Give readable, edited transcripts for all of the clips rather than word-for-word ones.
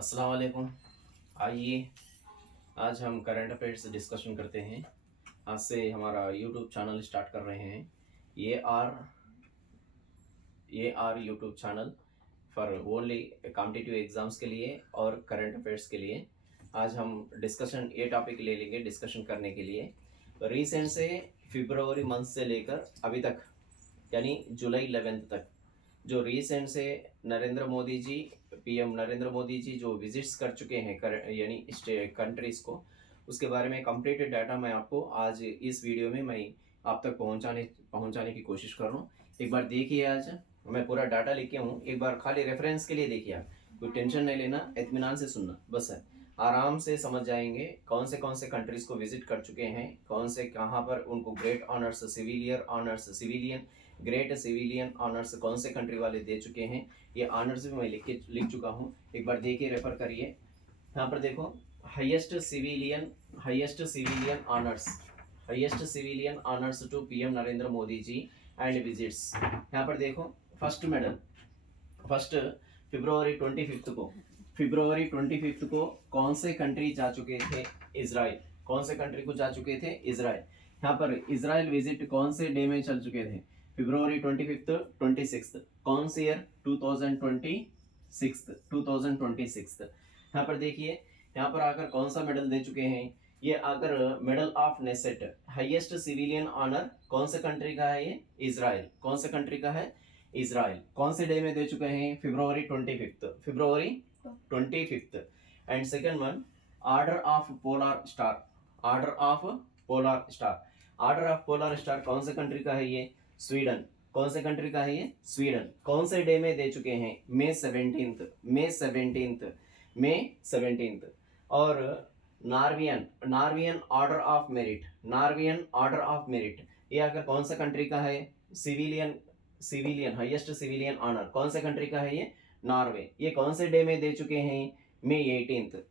अस्सलाम वालेकुम। आइए आज हम करंट अफेयर्स डिस्कशन करते हैं। आज से हमारा यूट्यूब चैनल स्टार्ट कर रहे हैं। ये our YouTube channel for only competitive exams के लिए और करंट अफेयर्स के लिए। आज हम डिस्कशन ये टॉपिक ले लेंगे डिस्कशन करने के लिए। रिसेंट से फरवरी मंथ से लेकर अभी तक यानी जुलाई 11 तक जो रिसेंट से नरेंद्र मोदी जी पीएम नरेंद्र मोदी जी जो विजिट्स कर चुके हैं यानी कंट्रीज को, उसके बारे में कंप्लीट डाटा मैं आपको आज इस वीडियो में मैं आप तक पहुंचाने की कोशिश कर रहा हूँ। एक बार देखिए, आज मैं पूरा डाटा लेके हूँ, एक बार खाली रेफरेंस के लिए देखिए। आप कोई टेंशन नहीं लेना, इत्मीनान से सुनना, बस है आराम से समझ जाएंगे कौन से कंट्रीज को विजिट कर चुके हैं, कौन से कहाँ पर उनको great honours civilian great civilian honours कौन से कंट्री वाले दे चुके हैं। ये ऑनर्स भी मैं लिख चुका हूँ, एक बार देखिए, रेफर करिए। यहाँ पर देखो, highest civilian honours to PM Narendra Modi ji and visits. यहाँ पर देखो, फर्स्ट मेडल फर्स्ट फरवरी 25 को कौन से कंट्री जा चुके थे? इजराइल। कौन से कंट्री को जा चुके थे? इजराइल। यहाँ पर इजराइल विजिट कौन से डे में चल चुके थे? फरवरी 25 26। कौन से ईयर? 2026। यहाँ पर देखिए, यहाँ पर आकर कौन सा मेडल दे चुके हैं? ये आकर medal of Knesset, highest civilian honour कौन से कंट्री का है? ये इजराइल। कौन से कंट्री का है? इजराइल। कौन से डे में दे चुके हैं? फरवरी 25। And second one, order of polar star. Order of polar star कौन से कंट्री का है? ये स्वीडन। कौन से कंट्री का है? ये स्वीडन। कौन से डे में दे चुके हैं? May 17। और नार्वियन ऑर्डर ऑफ मेरिट ये आकर कौन सा कंट्री का है? सिविलियन हाईएस्ट सिविलियन ऑनर कौन से कंट्री का है? ये नॉर्वे। ये कौन से डे में दे चुके हैं? May 18।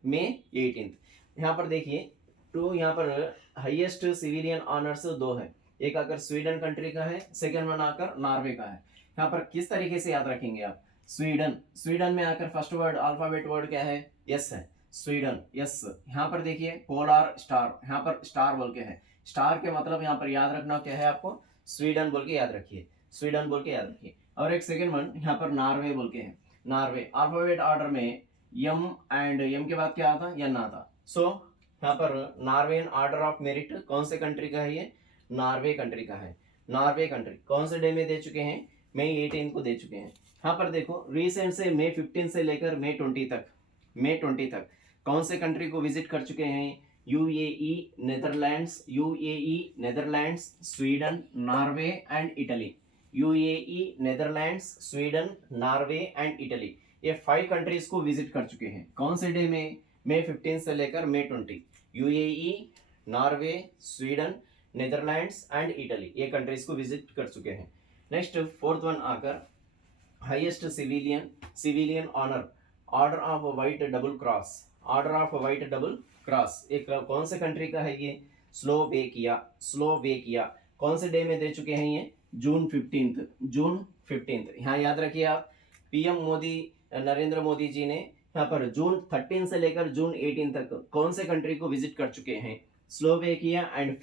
यहाँ पर देखिए, तो यहाँ पर हाईएस्ट सिविलियन ऑनर्स दो है, एक आकर स्वीडन कंट्री का है, सेकंड वन आकर नॉर्वे का है। यहाँ पर किस तरीके से याद रखेंगे आप? स्वीडन में आकर फर्स्ट वर्ड अल्फाबेट वर्ड क्या है? यस है, स्वीडन, यस। यहाँ पर देखिए पोलर स्टार, यहाँ पर स्टार बोल के है, स्टार के मतलब यहाँ पर याद रखना क्या है आपको? स्वीडन बोल के याद रखिए, स्वीडन बोल के याद रखिए। और एक सेकंड वन यहाँ पर नॉर्वे बोल के है, नॉर्वे। अल्फाबेट ऑर्डर में यम एंड यम के बाद क्या आता? एन आता। सो यहाँ पर नॉर्वेन ऑर्डर ऑफ मेरिट कौन से कंट्री का है? ये नॉर्वे कंट्री का है। नॉर्वे कंट्री कौन से डे में दे चुके हैं? May 18 को दे चुके हैं। यहाँ पर देखो, रिसेंट से May 15 से लेकर May 20 तक कौन से कंट्री को विजिट कर चुके हैं? UAE Netherlands, Sweden, Norway and Italy. UAE Netherlands, Sweden, Norway and Italy, ये 5 कंट्रीज को विजिट कर चुके हैं। कौन से डे में? May 15 से लेकर May 20। UAE, Norway, Sweden, Netherlands and Italy, ये कंट्रीज को विजिट कर चुके हैं। नेक्स्ट फोर्थ वन आकर highest civilian honour order of white double cross एक कौन से कंट्री का है? ये स्लोवेकिया। कौन से डे में दे चुके हैं? ये जून 15। यहाँ याद रखिए आप, पीएम नरेंद्र मोदी जी ने यहाँ पर जून 13 से लेकर जून 18 तक कौन से कंट्री को विजिट कर चुके हैं? Slovakia and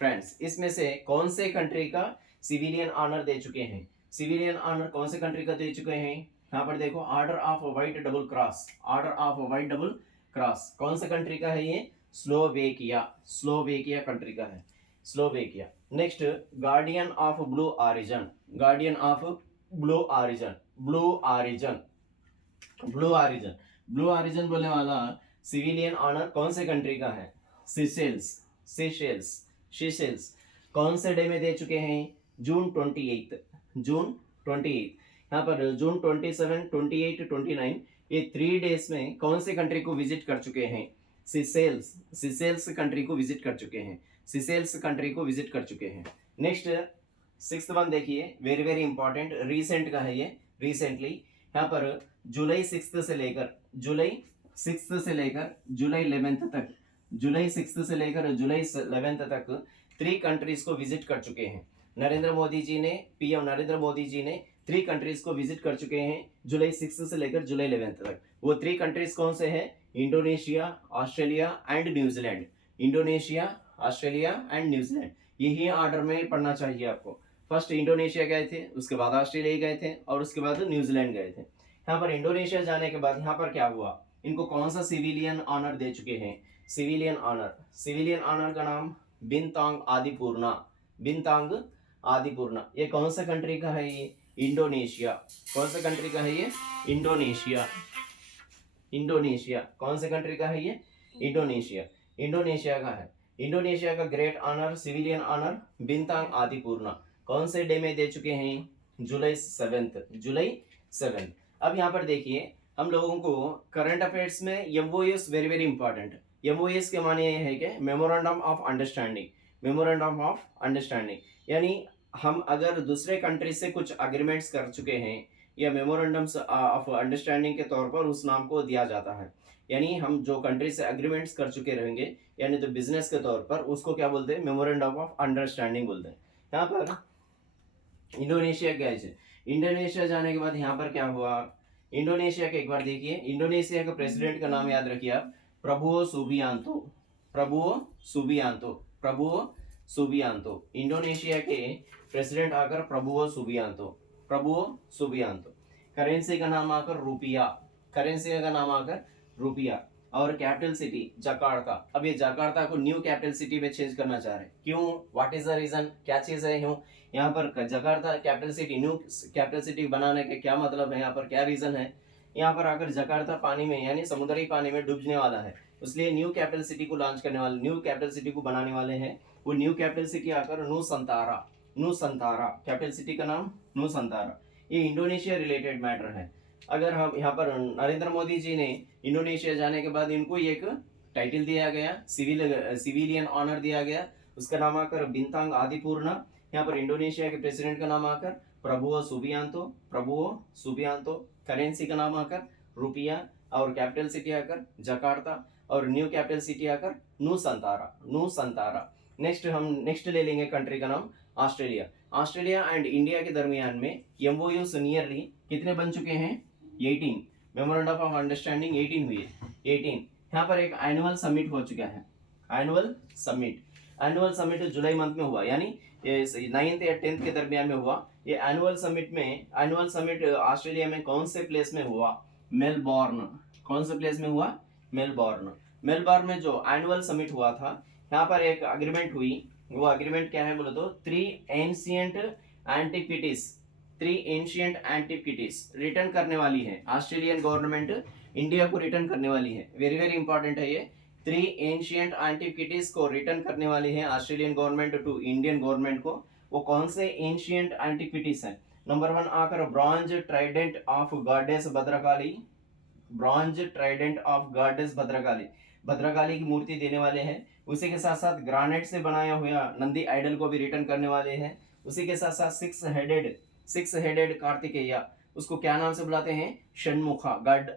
France. इसमें से कौन से कंट्री का सिविलियन ऑनर दे चुके हैं? सिविलियन ऑनर कौन से कंट्री का दे चुके हैं? यहाँ पर देखो, order of white double cross कौन से कंट्री का है? ये स्लोवेकिया कंट्री का है, Slovakia. Next, guardian of blue origin बोलने वाला सिविलियन ऑनर कौन से कंट्री का है? सीशेल्स। कौन से डे में दे चुके हैं? जून 28। यहाँ पर जून 27, 28, 29 ये 3 डेज में कौन से कंट्री को विजिट कर चुके हैं? सीशेल्स कंट्री को विजिट कर चुके हैं। नेक्स्ट सिक्स्थ वन देखिए, वेरी इंपॉर्टेंट, रिसेंट का है ये, रिसेंटली। यहाँ पर जुलाई 6 से लेकर जुलाई 11 तक 3 कंट्रीज को विजिट कर चुके हैं। पीएम नरेंद्र मोदी जी ने 3 कंट्रीज को विजिट कर चुके हैं जुलाई 6 से लेकर जुलाई 11 तक। वो 3 कंट्रीज कौन से हैं? Indonesia, Australia and New Zealand. Indonesia, Australia and New Zealand, यही ऑर्डर में पढ़ना चाहिए आपको। फर्स्ट इंडोनेशिया गए थे, उसके बाद ऑस्ट्रेलिया गए थे और उसके बाद न्यूजीलैंड गए थे। यहाँ पर इंडोनेशिया जाने के बाद यहाँ पर क्या हुआ, इनको कौन सा सिविलियन ऑनर दे चुके हैं? सिविलियन ऑनर, सिविलियन ऑनर का नाम बिनतांग आदिपूर्णा। बिनतांग आदिपूर्णा, ये कौन सा कंट्री का है? ये इंडोनेशिया। कौन सा कंट्री का है ये? इंडोनेशिया। इंडोनेशिया कौन से कंट्री का है ये? इंडोनेशिया। इंडोनेशिया का है। इंडोनेशिया का great honour, civilian honour Bintang Adipurna कौन से डे में दे चुके हैं? जुलाई 7। जुलाई 7। अब यहाँ पर देखिए, हम लोगों को करंट अफेयर्स में एमओयूएस वेरी वेरी इंपॉर्टेंट। एमओयूएस के माने ये है कि memorandum of understanding. Memorandum of understanding यानी हम अगर दूसरे कंट्री से कुछ अग्रीमेंट्स कर चुके हैं या मेमोरेंडम्स ऑफ अंडरस्टैंडिंग के तौर पर उस नाम को दिया जाता है। यानी हम जो कंट्री से अग्रीमेंट्स कर चुके रहेंगे यानी तो बिजनेस के तौर पर, उसको क्या बोलते हैं? मेमोरेंडम ऑफ अंडरस्टैंडिंग बोलते हैं। यहाँ पर इंडोनेशिया गए थे। इंडोनेशिया जाने के बाद यहाँ पर क्या हुआ? इंडोनेशिया के एक बार देखिए, इंडोनेशिया के प्रेसिडेंट का नाम याद रखिए आप, प्रबुवो सुबियांतो। प्रबुवो सुबियांतो। प्रबुवो सुबियांतो। इंडोनेशिया के प्रेसिडेंट आकर प्रबुवो सुबियांतो। प्रबुवो सुबियांतो। करेंसी का नाम आकर रुपया। करेंसी का नाम आकर रुपया। और कैपिटल सिटी जकार्ता। अब ये जकार्ता को न्यू कैपिटल सिटी में चेंज करना चाह रहे हैं, क्यों? What is the reason? क्या चीज है? क्यों यहाँ पर Jakarta capital city, new capital city बनाने के क्या मतलब है? यहाँ पर क्या रीजन है? यहाँ पर आकर जकार्ता पानी में यानी समुद्री पानी में डूबने वाला है, इसलिए न्यू कैपिटल सिटी को लॉन्च करने वाले, न्यू कैपिटल सिटी को बनाने वाले हैं। वो न्यू कैपिटल सिटी आकर नूसंतारा। नूसंतारा कैपिटल सिटी का नाम नूसंतारा। ये इंडोनेशिया रिलेटेड मैटर है। अगर हम यहाँ पर नरेंद्र मोदी जी ने इंडोनेशिया जाने के बाद इनको एक टाइटल दिया गया, सिविलियन ऑनर दिया गया, उसका नाम आकर बिनतांग आदिपूर्णा। यहाँ पर इंडोनेशिया के प्रेसिडेंट का नाम आकर प्रबुवो सुबियांतो। प्रबुवो सुबियांतो। करेंसी का नाम आकर रुपया और कैपिटल सिटी आकर जकार्ता और न्यू कैपिटल सिटी आकर नूसंतारा। नूसंतारा। नेक्स्ट ले लेंगे कंट्री का नाम ऑस्ट्रेलिया। ऑस्ट्रेलिया एंड इंडिया के दरमियान में एमओयूज नियरली कितने बन चुके हैं? 18। मेमोरेंडम ऑफ अंडरस्टैंडिंग 18 हुई है। 18। यहाँ पर एक एनुअल समिट हो चुका है। Annual summit. एनुअल समिट जुलाई मंथ में हुआ, यानी 9th या 10th के दरमियान में हुआ। ये एनुअल समिट ऑस्ट्रेलिया में कौन से प्लेस में हुआ? मेलबोर्न। कौन से प्लेस में हुआ? मेलबोर्न। मेलबोर्न में जो एनुअल समिट हुआ था, यहाँ पर एक अग्रीमेंट हुई। वो अग्रीमेंट क्या है बोलो तो, 3 एंशिएंट एंटिक्विटीज रिटर्न करने वाली है ऑस्ट्रेलियन गवर्नमेंट, इंडिया को रिटर्न करने वाली है। वेरी वेरी इंपॉर्टेंट है ये। 3 एंशिएंट एंटिक्विटीज को रिटर्न करने वाली है Australian government to Indian government को। वो कौन से एंशिएंट एंटिक्विटीज हैं? नंबर 1 आकर bronze trident of goddess Bhadrakali. Bronze trident of goddess Bhadrakali, Bhadrakali की मूर्ति देने वाले हैं। उसी के साथ साथ ग्रानाइट से बनाया हुआ नंदी आइडल को भी रिटर्न करने वाले हैं। उसी के साथ साथ सिक्स हेडेड कार्तिकेय, उसको क्या नाम से बुलाते हैं? षणमुखा, गॉड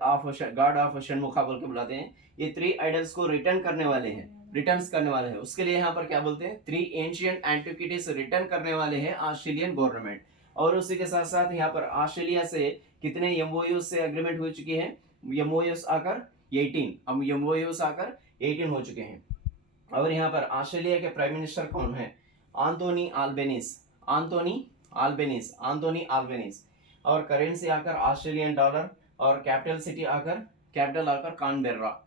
ऑफ षणमुखा बोल के बुलाते हैं। ये 3 आइडल्स को रिटर्न करने वाले हैं, रिटर्न्स करने वाले हैं। उसके लिए यहाँ पर क्या बोलते हैं? 3 एंशिएंट एंटिक्विटीज रिटर्न करने वाले हैं ऑस्ट्रेलियन गवर्नमेंट। और उसी के साथ साथ यहाँ पर ऑस्ट्रेलिया से कितने एमओयू से एग्रीमेंट हो चुकी है? एमओयूस आकर 18। अब एमओयूस आकर 18 हो चुके हैं। और यहाँ पर ऑस्ट्रेलिया के प्राइम मिनिस्टर कौन है? एंथोनी अल्बेनीज। और करेंसी आकर ऑस्ट्रेलियन डॉलर और कैपिटल सिटी आकर कानबेर्रा।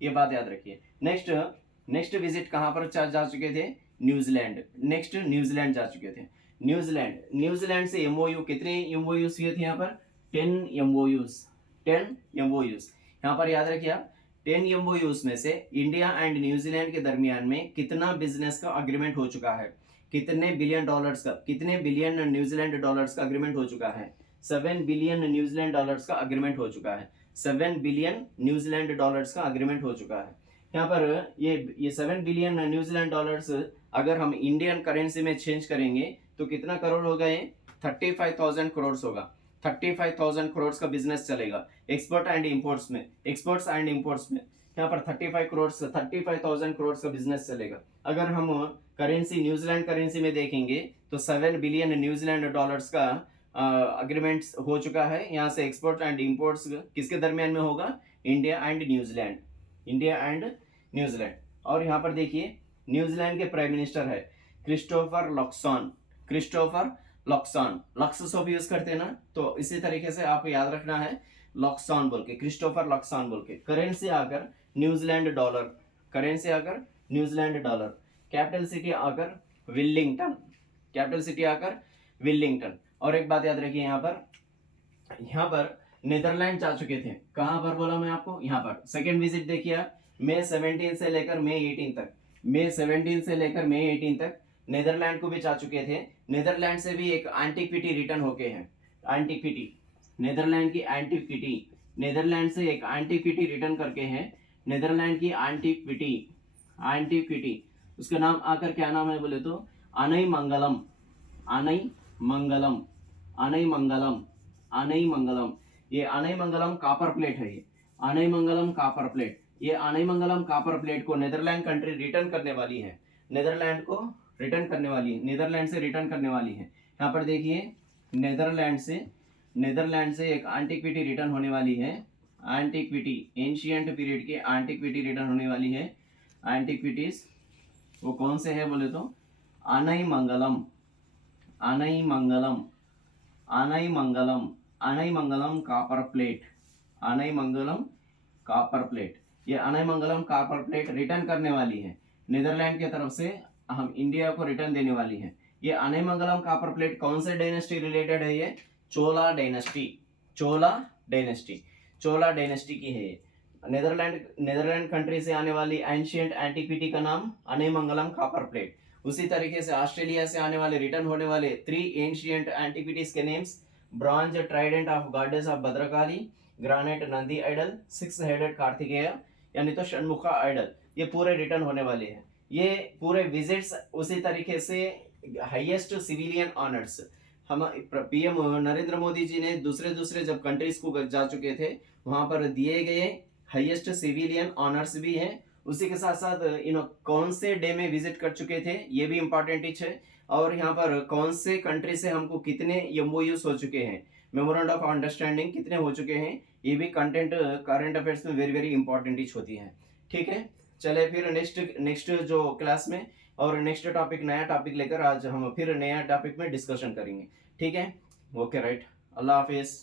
ये बात याद रखिए। नेक्स्ट विजिट कहाँ पर जा चुके थे? न्यूजीलैंड। न्यूजीलैंड जा चुके थे। न्यूजीलैंड से एमओयू, कितने एमओयूज हुए थे यहाँ पर? 10 एमओयूज। यहाँ पर याद रखिए आप, 10 एमओयूज में से इंडिया एंड न्यूजीलैंड के दरमियान में कितना बिजनेस का अग्रीमेंट हो चुका है? कितने बिलियन न्यूजीलैंड डॉलर्स का अग्रीमेंट हो चुका है? 7 बिलियन न्यूजीलैंड डॉलर्स का अग्रीमेंट हो चुका है। 7 बिलियन न्यूजीलैंड डॉलर्स का अग्रीमेंट हो चुका है। यहाँ पर ये 7 बिलियन न्यूजीलैंड डॉलर्स अगर हम इंडियन करेंसी में चेंज करेंगे तो कितना करोड़ होगा? ये 35,000 करोड़ होगा। 35,000 करोड़ का बिजनेस चलेगा एक्सपोर्ट्स एंड इंपोर्ट्स में यहाँ पर 35,000 करोड़ का बिजनेस चलेगा। अगर हम करेंसी न्यूजीलैंड करेंसी में देखेंगे तो 7 बिलियन न्यूजीलैंड डॉलर्स का अग्रीमेंट हो चुका है। यहाँ से एक्सपोर्ट एंड इंपोर्ट्स किसके दरमियान में होगा, India and New Zealand, India and New Zealand. और यहाँ पर देखिए न्यूजीलैंड के प्राइम मिनिस्टर है क्रिस्टोफर लक्सॉन, क्रिस्टोफर लक्सॉन, लक्ससो यूज करते हैं ना, तो इसी तरीके से आपको याद रखना है लक्सॉन बोल के, क्रिस्टोफर लक्सॉन बोल के। करेंसी आकर न्यूजीलैंड डॉलर, करेंसी आकर न्यूजीलैंड डॉलर। कैपिटल सिटी आकर विलिंगटन, कैपिटल सिटी आकर विलिंगटन। और एक बात याद रखिए यहाँ पर नीदरलैंड जा चुके थे, कहां पर बोला मैं आपको, यहाँ पर। सेकेंड विजिट देखिए मई 17 से लेकर मई 18 तक, मई 17 से लेकर मई 18 तक नीदरलैंड को भी जा चुके थे। नीदरलैंड से भी एक एंटीक्विटी रिटर्न होके हैं, एंटीक्विटी, नीदरलैंड की एंटीक्विटी, नीदरलैंड से एक एंटीक्विटी रिटर्न करके हैं, नीदरलैंड की एंटीक्विटी, एंटीक्विटी। उसका नाम आकर क्या नाम है बोले तो अनई मंगलम, अनई मंगलम, अनई मंगलम, अनई मंगलम। ये अनई मंगलम कापर प्लेट है, ये अनई मंगलम कापर प्लेट। ये अनई मंगलम कापर प्लेट को नीदरलैंड कंट्री रिटर्न करने वाली है, नीदरलैंड को रिटर्न करने वाली है, नीदरलैंड से रिटर्न करने वाली है। यहाँ पर देखिए नीदरलैंड से एक एंटीक्विटी रिटर्न होने वाली है, एंटीक्विटी, एंशियंट पीरियड की एंटीक्विटी रिटर्न होने वाली है। एंटीक्विटीज वो कौन से है बोले तो अनई मंगलम, अनई मंगलम, अनई मंगलम, अनई मंगलम कापर प्लेट, अनई मंगलम कापर प्लेट। ये अनई मंगलम कापर प्लेट रिटर्न करने वाली है नीदरलैंड की तरफ से, हम इंडिया को रिटर्न देने वाली है। ये अनई मंगलम कापर प्लेट कौन से डायनेस्टी रिलेटेड है, ये चोला डायनेस्टी, चोला डायनेस्टी, चोला डायनेस्टी की है। नीदरलैंड कंट्री से आने वाली एंशियंट एंटीक्विटी का नाम अनई मंगलम कापर प्लेट। उसी तरीके से ऑस्ट्रेलिया से आने वाले रिटर्न होने वाले 3 एंशियंट एंटीक्विटीज के names bronze trident of goddess of Bhadrakali, granite Nandi idol, 6 headed Kartikeya यानी तो षणमुखा आइडल, ये पूरे रिटर्न होने वाले हैं। ये पूरे विजिट्स उसी तरीके से हाईएस्ट सिविलियन ऑनर्स, हम पीएम नरेंद्र मोदी जी ने दूसरे जब कंट्रीज को जा चुके थे वहां पर दिए गए हाईएस्ट सिविलियन ऑनर्स भी हैं। उसी के साथ साथ कौन से डे में विजिट कर चुके थे ये भी इंपॉर्टेंट है। और यहाँ पर कौन से कंट्री से हमको कितने एमओयूज हो चुके हैं, मेमोरेंडम ऑफ अंडरस्टैंडिंग कितने हो चुके हैं, ये भी कंटेंट करंट अफेयर्स में वेरी वेरी इंपॉर्टेंट होती है। ठीक है, चले फिर नेक्स्ट जो क्लास में और नेक्स्ट टॉपिक, नया टॉपिक लेकर आज हम फिर नया टॉपिक में डिस्कशन करेंगे। ठीक है, ओके राइट, अल्लाह हाफिज।